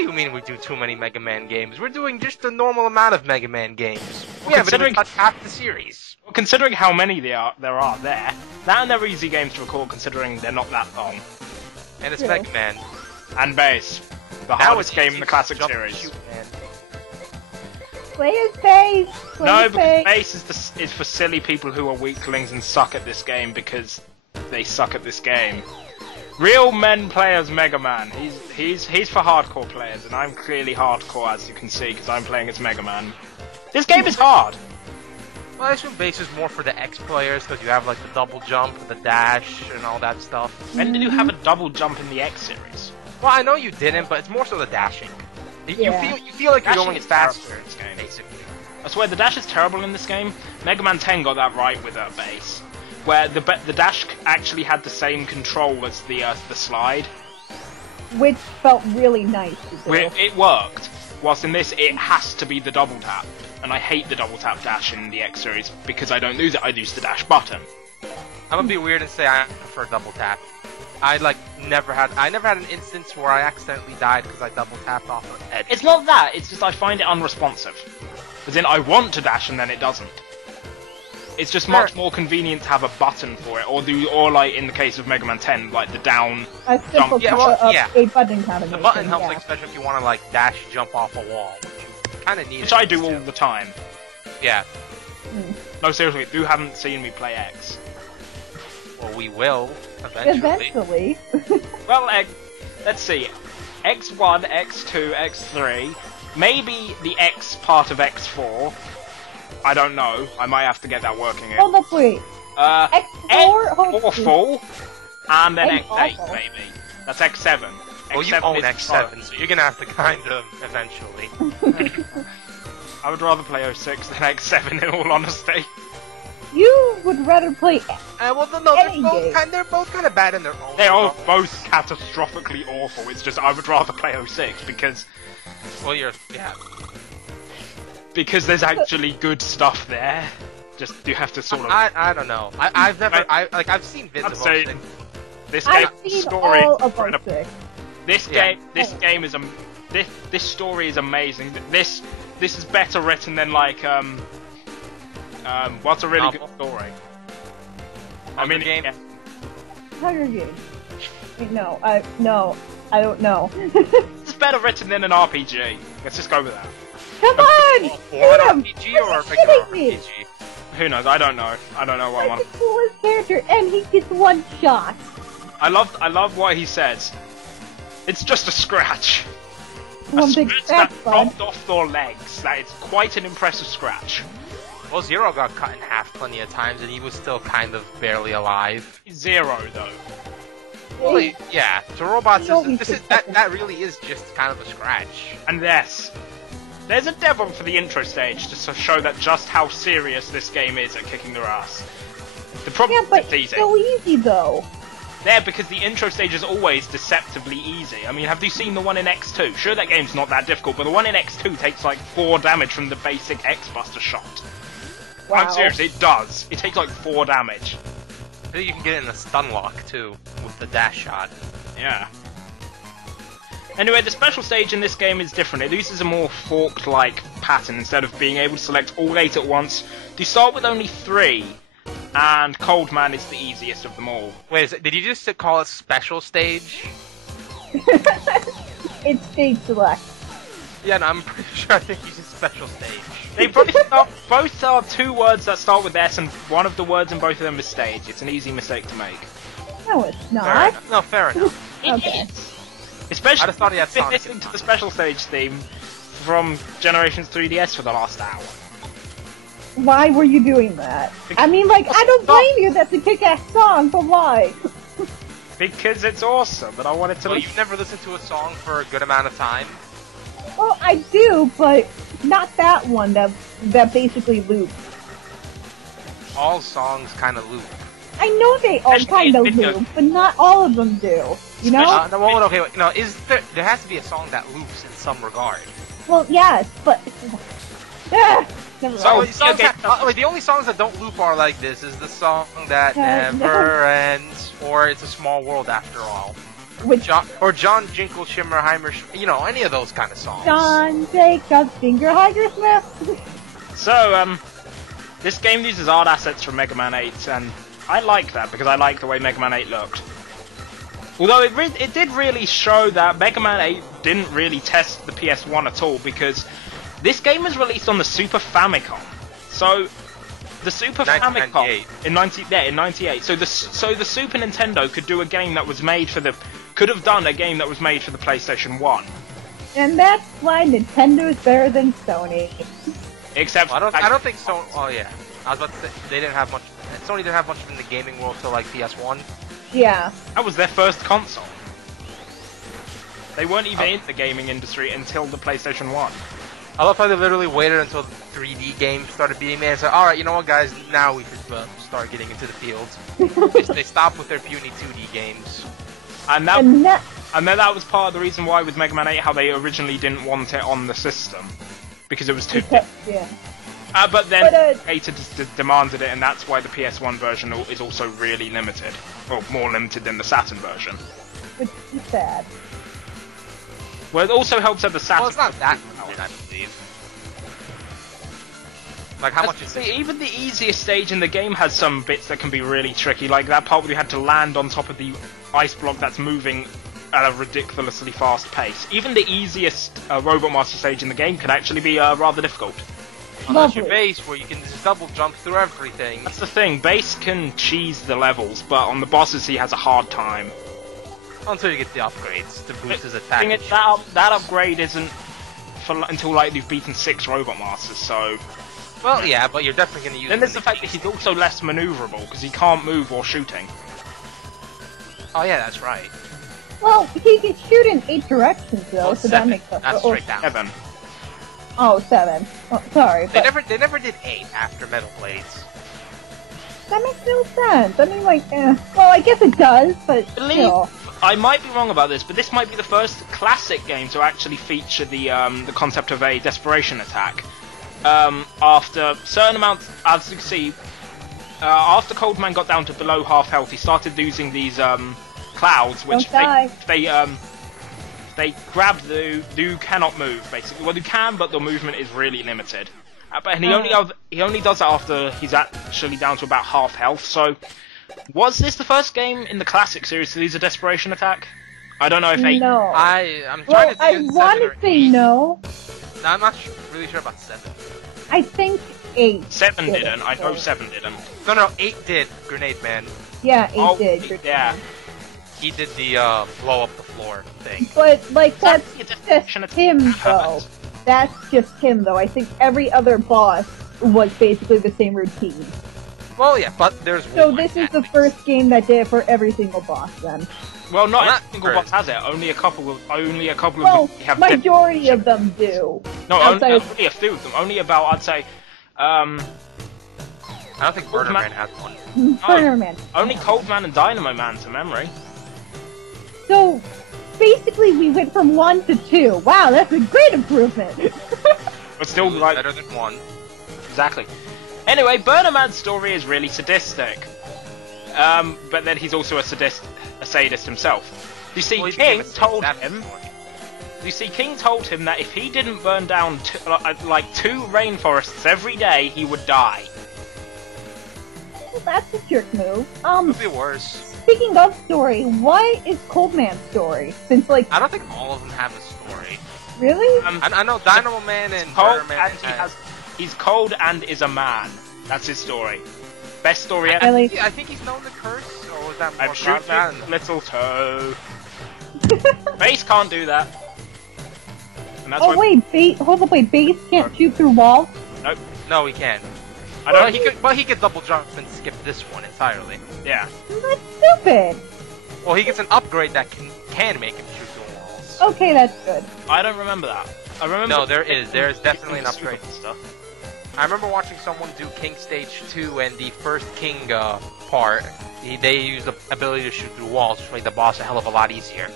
do you mean we do too many Mega Man games? We're doing just the normal amount of Mega Man games. We haven't even touched half the series. Well, considering how many there are there, that and they're easy games to record considering they're not that long. And it's Mega Man. And Bass, the hardest game in the classic series. Play as Bass! No, because Bass is for silly people who are weaklings and suck at this game because they suck at this game. Real men play as Mega Man. He's for hardcore players, and I'm clearly hardcore, as you can see, because I'm playing as Mega Man. This game is hard. Well, I assume Bass is more for the X players, because you have like the double jump, the dash, and all that stuff. When did you have a double jump in the X series? Well, I know you didn't, but it's more so the dashing. Yeah. You feel like you're Dashing going is faster terrible in this game. basically. I swear the dash is terrible in this game. Mega Man 10 got that right with Bass, where the dash actually had the same control as the slide. Which felt really nice to do. It worked. Whilst in this, it has to be the double tap. And I hate the double tap dash in the X series because I don't use it, I use the dash button. I'm gonna be weird and say I prefer double tap. I never had an instance where I accidentally died because I double tapped off an edge. It's not that, it's just I find it unresponsive. As in, I want to dash and then it doesn't. It's just much more convenient to have a button for it, or like in the case of Mega Man 10, like the down simple jump. a button combination. The button helps, like, especially if you want to like dash jump off a wall, which you kind of need. Which I do all the time. Yeah. No, seriously, you haven't seen me play X. Well, we will eventually. Well, let's see. X1, X2, X3, maybe the X part of X4. I don't know. I might have to get that working. Hold up, wait. X4 full, and then X X8 awful. maybe. That's X7. Well, you X7 own is X7, so you're gonna have to kind of eventually. I would rather play 06 than X7 in all honesty. You would rather play Well, they're both kind of bad in their own. They are both catastrophically awful. It's just I would rather play 06 because because there's actually good stuff there. Just you have to sort of. I don't know. I've seen vids of say, things. This I've game seen story. all of 06. This game is this story is amazing. This is better written than like what's a really good story? I mean, Game. Hunger Games. Wait, no, I don't know. it's better written than an RPG. Let's just go with that. Come on! Or Hit an him! RPG Are or a you regular kidding me? RPG. Who knows? I don't know. I don't know what one. That's the coolest character, and he gets one shot. I love what he says. It's just a scratch. One a big scratch that scratch, bud. knocked off their legs. That is quite an impressive scratch. Well, Zero got cut in half plenty of times, and he was still kind of barely alive. Zero though. Well, yeah, to robots, No, that really is just kind of a scratch. And yes, there's a demo for the intro stage just to show that just how serious this game is at kicking their ass. The problem Yeah, but is it's it's easy. so easy though. There, because the intro stage is always deceptively easy. I mean, have you seen the one in X2? Sure, that game's not that difficult, but the one in X2 takes like 4 damage from the basic X-Buster shot. Wow. I'm serious, it does. It takes like 4 damage. I think you can get it in the stun lock too with the dash shot. Yeah. Anyway, the special stage in this game is different. It uses a more forked-like pattern. Instead of being able to select all 8 at once, you start with only 3. And Cold Man is the easiest of them all. Wait, did you just call it special stage? It's stage select. Yeah, no, I'm pretty sure I think you said special stage. They both are 2 words that start with S, and one of the words in both of them is stage. It's an easy mistake to make. No, it's Fair not. enough. No, fair enough. Okay. Especially I just thought he had if you've been Sonic listening to the special stage theme from Generations 3DS for the last hour. Why were you doing that? I mean, like, I don't blame you. That's a kick-ass song, but why? Because it's awesome, and I wanted to... Well, you've never listened to a song for a good amount of time? Well, I do, but not that one that basically loops. All songs kind of loop. I know they all Especially kind of in videos. loop, but not all of them do. You know? No, well, okay, wait, no, there has to be a song that loops in some regard. Well, yes, but... Never So- mind. The only songs that don't loop are like this is the song that Yeah, never ends, or It's a Small World After All. Which John Jingleshimmerheimer, you know, any of those kind of songs. John Jacob Fingerheigersmith. So, this game uses art assets from Mega Man 8, and I like that because I like the way Mega Man 8 looked. Although it did really show that Mega Man 8 didn't really test the PS1 at all, because this game was released on the Super Famicom. So the Super Famicom in 98. So the Super Nintendo could do a game that was made for could have done a game that was made for the PlayStation 1. And that's why Nintendo is better than Sony. Except well, I don't think so. Oh yeah, I was about to say they didn't have much. Sony didn't have much in the gaming world till like PS1. Yeah. That was their first console. They weren't even in the gaming industry until the PlayStation 1. I love how they literally waited until the 3D games started being made and said, alright, you know what guys, now we should start getting into the field. They stopped with their puny 2D games. And then that was part of the reason why with Mega Man 8 how they originally didn't want it on the system. Because it was too big. Yeah. But then Creator demanded it, and that's why the PS1 version is also really limited. Well, more limited than the Saturn version. Which is sad. Well, it also helps that the Saturn... Well, it's not that limited, I believe. Like, how much is it? Even the easiest stage in the game has some bits that can be really tricky, like that part where you had to land on top of the ice block that's moving at a ridiculously fast pace. Even the easiest Robot Master stage in the game can actually be rather difficult. Unless your base, where you can just double jump through everything. That's the thing, base can cheese the levels, but on the bosses he has a hard time. Until you get the upgrades to boost his attack. That upgrade isn't until like you've beaten 6 Robot Masters, so... Well, yeah, but you're definitely going to use... Then there's the fact that he's also less maneuverable, because he can't move while shooting. Oh yeah, that's right. Well, he can shoot in 8 directions though, Well, so 7. that makes sense. That's straight down. 7. Oh, 7. Oh, sorry. They never did 8 after Metal Blades. That makes no sense. I mean, like, well, I guess it does, but still. I might be wrong about this, but this might be the first classic game to actually feature the concept of a desperation attack. After certain amounts, as you can see, after Coldman got down to below half health, he started using these clouds, which they grab you cannot move basically. Well, you can, but the movement is really limited. But he only does that after he's actually down to about half health. So, was this the first game in the classic series to use a desperation attack? I don't know if 8. No. I'm trying to think. I want to say no. No, I'm not really sure about 7. I think 8. 7 didn't. I know 7 didn't. No, 8 did. Grenade Man. Yeah, 8 did. Yeah. He did the blow up the floor thing. But like that's just him though. That's just him though. I think every other boss was basically the same routine. Well, yeah, but there's So this is the first game that did it for every single boss then. Well, not every single boss has it. Only a couple of well, them have majority of them do. No, only a few of them. Only about, I'd say, I don't think Burner Man has one. Burner Man. Only Cold Man and Dynamo Man to memory. So, basically we went from 1 to 2. Wow, that's a great improvement! But still, like... better than 1. Exactly. Anyway, Burner Man's story is really sadistic. But then he's also a sadist himself. You see, King told him that if he didn't burn down 2 rainforests every day, he would die. Well, that's a jerk move. Could be worse. Speaking of story, why is Coldman's story? Since, like... I don't think all of them have a story. Really? I know Dynamo Man and Burner Man he's cold and is a man. That's his story. Best story ever. Really? I think he's known to curse, or was that more I'm shooting little toe. Base can't do that. And that's wait, Base can't shoot through walls? Nope. No, he can't. He could double jump and skip this one entirely. Yeah. That's stupid! Well, he gets an upgrade that can make him shoot through walls. Okay, that's good. I don't remember that. I remember. No, there is. There is definitely an upgrade. Stuff. I remember watching someone do King Stage 2 and the first King part. They used the ability to shoot through walls, which made the boss a hell of a lot easier.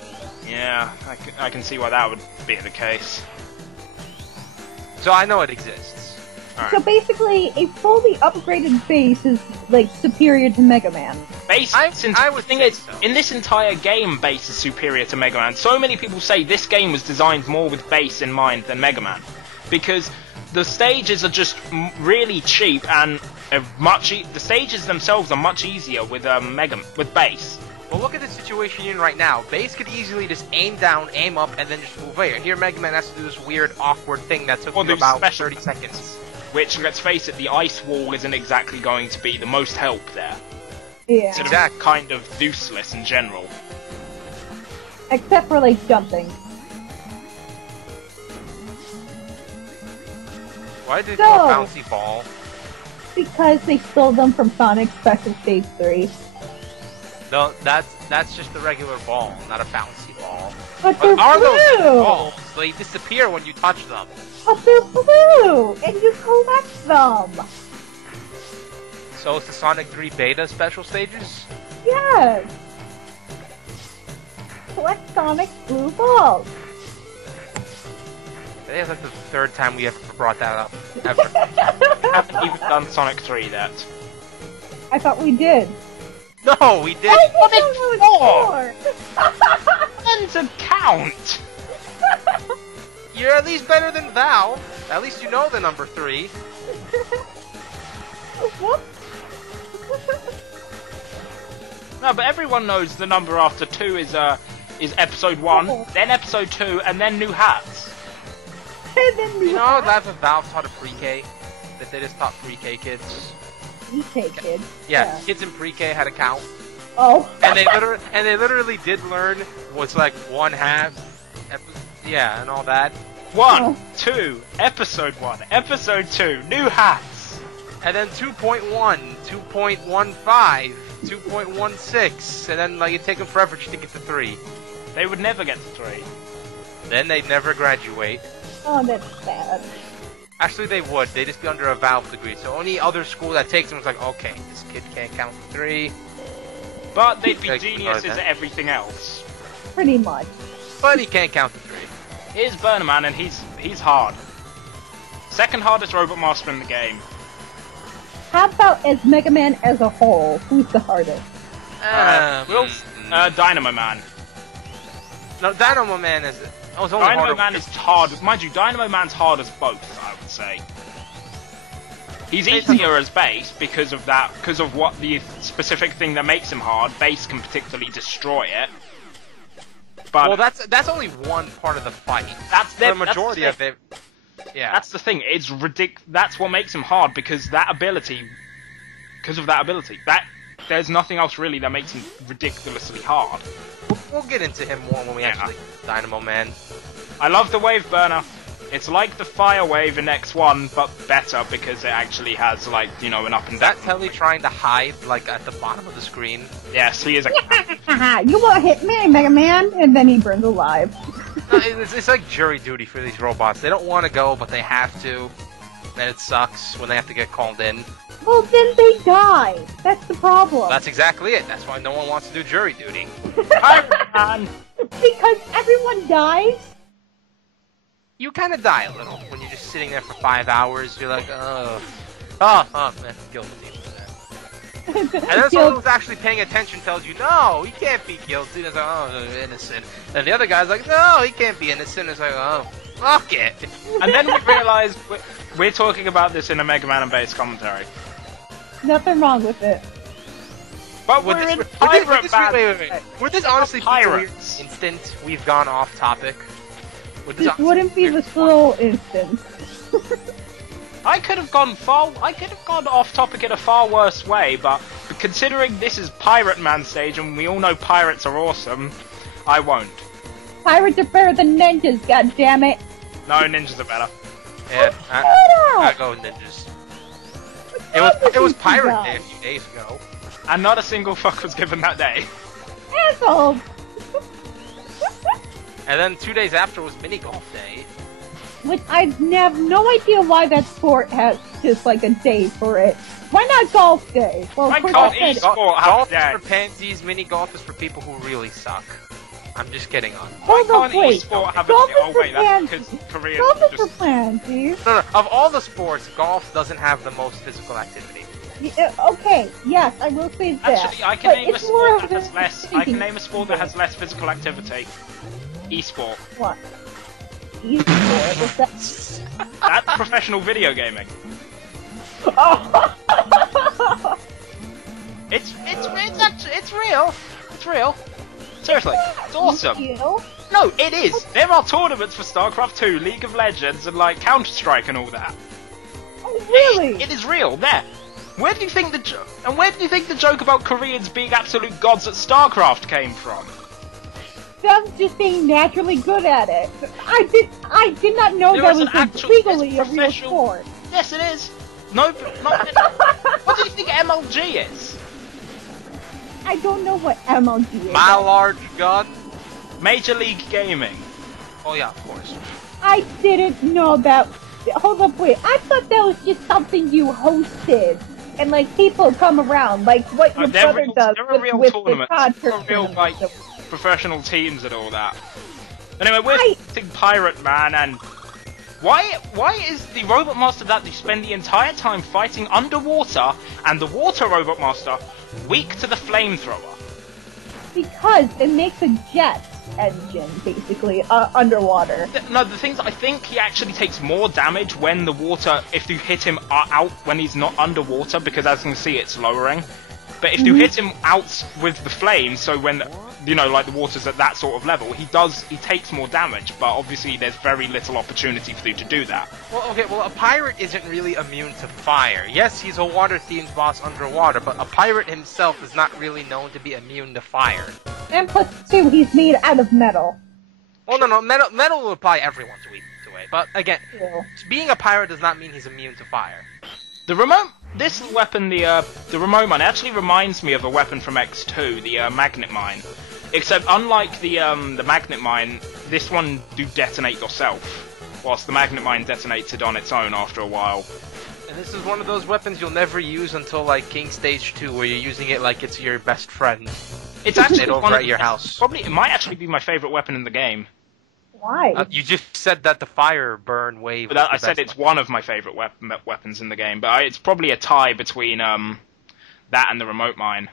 Yeah, I can see why that would be the case. So I know it exists. So basically, a fully upgraded base is, like, superior to Mega Man. Base, I would thing say is, so. in this entire game, Base is superior to Mega Man. So many people say this game was designed more with Base in mind than Mega Man, because the stages are just really cheap and the stages themselves are much easier with with Base. Well, look at the situation you're in right now. Base could easily just aim down, aim up, and then just move away. Here, Mega Man has to do this weird, awkward thing that took Or him do about special 30 seconds. Which, let's face it, the ice wall isn't exactly going to be the most help there. Yeah. Sort of Exactly. kind of useless in general. Except for like jumping. Why did they So- do a bouncy ball? Because they stole them from Sonic Special Stage 3. No, that's just the regular ball, not a bouncy ball. But they're Are those blue! balls? They disappear when you touch them. But they're blue! And you collect them! So it's the Sonic 3 beta special stages? Yes! Collect Sonic blue balls! I think it's like the third time we ever brought that up. Ever. Haven't even done Sonic 3 yet. I thought we did. No, we did. What And to count! You're at least better than Valve. At least you know the number 3. No, but everyone knows the number after 2 is episode 1, then episode 2, and then New Hats. And then You know, that's what Valve taught a pre-K. That they just taught pre-K kids. EK kid. Yeah, kids in pre-K had to count. Oh. And they literally did learn what's like 1/2. Yeah, and all that. 1, 2, episode 1, episode 2, New Hats. And then 2.1, 2.15, 2.16, and then like it take them forever just to get to 3. They would never get to 3. Then they'd never graduate. Oh, that's sad. Actually, they would. They'd just be under a Valve degree. So any other school that takes them is like, okay, this kid can't count to 3. But they'd be Like, geniuses that. at everything else. Pretty much. But he can't count to 3. Here's Burner Man, and he's hard. Second hardest Robot Master in the game. How about as Mega Man as a whole? Who's the hardest? Dynamo Man. No, Dynamo Man is. Oh, it's only Dynamo harder- Man is hard. Mind you, Dynamo Man's hard as both, I would say. He's It's easier as Base because of that, because of what the specific thing that makes him hard. Base can particularly destroy it. But Well, that's only one part of the fight. That's For the the- that's majority the of it. Yeah. that's the thing. It's That's what makes him hard because that ability. Because of that ability, there's nothing else really that makes him ridiculously hard. We'll get into him more when we actually Dynamo Man. I love the Wave Burner. It's like the Fire Wave in X1, but better because it actually has, like, you know, an up and Is down. that Telly trying to hide, like, at the bottom of the screen? Yes, he is a. You wanna hit me, Mega Man? And then he burns alive. No, it's like jury duty for these robots. They don't want to go, but they have to. And it sucks when they have to get called in. Well, then they die. That's the problem. That's exactly it. That's why no one wants to do jury duty. Man. Because everyone dies. You kind of die a little when you're just sitting there for 5 hours. You're like, man, guilty for that. And then someone who's actually paying attention tells you, no, he can't be guilty. And it's like, oh, innocent. And the other guy's like, no, he can't be innocent. It's like, oh, fuck it. And then we realise we're talking about this in a Mega Man and Base commentary. Nothing wrong with it. But Would we're in this, pirate band. wait. Would this honestly be the Pirates. weird instant we've gone off topic? Would This honestly wouldn't be the weird- slow instance. I could have gone off topic in a far worse way, but considering this is Pirate Man stage and we all know pirates are awesome, I won't. Pirates are better than ninjas, goddammit! No, ninjas are better. Yeah, Shut I up! go with ninjas. What's wrong It was with you Pirate guys? Day a few days ago. And not a single fuck was given that day. Assholes! And then 2 days after was Mini Golf Day. Which I have no idea why that sport has just like a day for it. Why not golf day? Well, Why of course golf I is- said, Sport have Golf a day. is for pansies, Mini Golf is for people who really suck. I'm just kidding on. hold Why on, can't wait. eSport have a Golf day? is Oh for wait, that's pansies. because Korea Golf is for just... pansies. No, of all the sports, golf doesn't have the most physical activity. Okay, yes, I will say that. Actually, I can but name a it's more sport of that has less. I can name a sport that has game. less physical activity. Esport. What? Esport? What's that? That's professional video gaming. Oh. It's real. It's real. Seriously, it's awesome. You know? No, it is. There are tournaments for StarCraft 2, League of Legends, and like Counter-Strike and all that. Oh, really? It is real. There. Where do you think the joke about Koreans being absolute gods at StarCraft came from? Them just being naturally good at it. I did not know that was legally a real sport. Yes, it is. No, not. What do you think MLG is? I don't know what MLG is. My large god. Major League Gaming. Oh yeah, of course. I didn't know that. Hold up, wait. I thought that was just something you hosted. And, like, people come around, like what your brother does there are real with tournaments. the concert. There are real, like, professional teams and all that. Anyway, we're fighting Pirate Man, and why is the Robot Master that you spend the entire time fighting underwater, and the Water Robot Master weak to the flamethrower? Because it makes a jet engine, basically, underwater. No, the things I think he actually takes more damage when the water, if you hit him out when he's not underwater, because as you can see, it's lowering. But if you hit him out with the flame, so when, you know, like the water's at that sort of level, he takes more damage, but obviously there's very little opportunity for you to do that. Well, okay, well, a pirate isn't really immune to fire. Yes, he's a water-themed boss underwater, but a pirate himself is not really known to be immune to fire. And plus, too, he's made out of metal. Well, no, metal will apply everyone's weak to it, but again, being a pirate does not mean he's immune to fire. This weapon, the remote mine, actually reminds me of a weapon from X2, the magnet mine. Except, unlike the magnet mine, this one do detonate yourself, whilst the magnet mine detonated on its own after a while. And this is one of those weapons you'll never use until, like, King Stage 2, where you're using it like it's your best friend. It's actually over at your house. It might actually be my favourite weapon in the game. Why? You just said that the fire burn wave. But I said it's one of my favourite weapons in the game, but it's probably a tie between that and the remote mine.